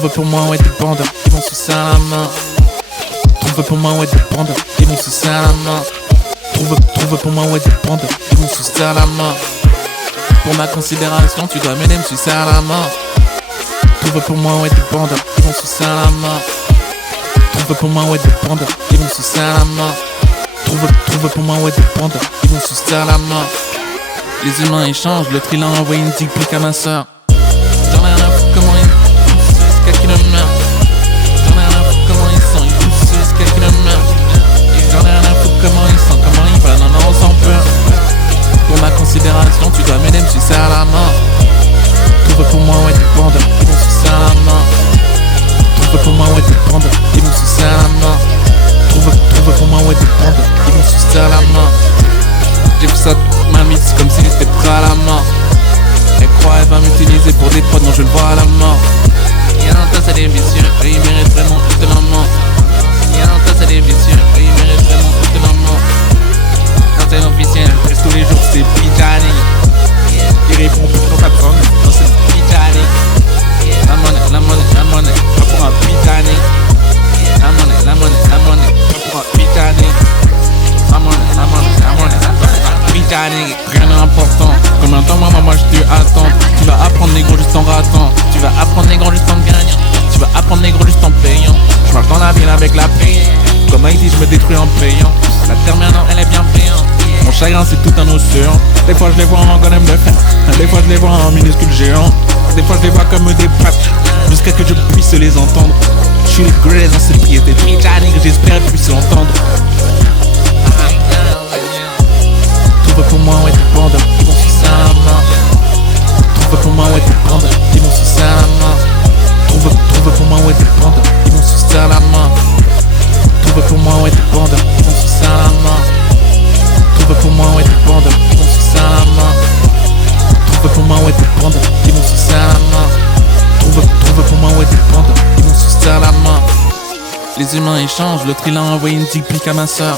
Trouve pour moi, ouais, des bandeurs, ils vont se serrer la main. Trouve pour moi, ouais, des bandeurs, ils vont se serrer la main. Trouve pour moi, ouais, des bandeurs, ils vont se serrer la main. Pour ma considération, tu dois m'aider, me sucer à la main. Trouve pour moi, ouais, des bandeurs, ils vont se serrer la main. Trouve pour moi, ouais, des bandeurs, ils vont se serrer la main. Trouve pour moi, ouais, des bandeurs, ils vont se serrer la main. Les humains échangent, l'autre il a envoyé une dick pic à ma soeur. J'en ai rien à foutre comment ils poussent jusqu'à qu'il meurt. J'en ai rien à foutre comment ils sont, ils poussent jusqu'à qu'il meurt. J'en ai rien à foutre comment ils sont, comment ils va, non non sans peur. Pour ma considération, tu dois m'aider, me sucer à la main. Trouve pour moi, ouais, des bandeurs, ils vont se serrer la main. Trouve pour moi, ouais, des bandeurs, ils vont se serrer la main. Trouve pour moi, ouais, des bandeurs, ils vont se serrer la main. J'ai vu ça ma mise, c'est comme s'il était prêt à la main. Elle croit elle va m'utiliser pour des potes, non je le vois à la mort. Y'a un tas, c'est des vicieux, eux ils méritent vraiment de la mort. Y'a un tas, c'est des vicieux, eux ils méritent vraiment de la mort. Quand c'est officiel, presque tous les jours c'est Pijani. Il répond plus quand ça prend, non c'est Pijani. La monnaie, pas pour un Pijani. La monnaie, pas pour un Pijani. La monnaie, Pijani, rien n'est important. Combien de temps moi je te attends. Tu vas apprendre négro juste en ratant. Tu vas apprendre négro juste en gagnant. Tu vas apprendre négro juste en payant. Je marche dans la ville avec la paix. Comme Haïti je me détruis en payant. La terre maintenant elle est bien payante. Mon chagrin c'est tout un océan. Des fois je les vois en gonem de fer. Des fois je les vois en minuscule géant. Des fois je les vois comme des pattes. Jusqu'à que je puisse les entendre. Je suis les greatest dans cette piété. Pijani que j'espère puisse l'entendre. Trouve pour moi, ouais, des bandeurs, ils vont se serrer la main. Trouve pour moi, ouais, des bandeurs, ils vont se serrer la main. Trouve pour moi, ouais, des bandeurs, ils vont se serrer la main. Trouve pour moi, ouais, des bandeurs, ils vont se serrer la main. Trouve pour moi, ouais, des bandeurs, ils vont se serrer la main. Trouve pour moi, ouais, des bandeurs, ils vont se serrer la main. Trouve pour moi, ouais, des bandeurs, ils vont se serrer la main. Les humains échangent, l'autre il a envoyé une dick pic à ma soeur.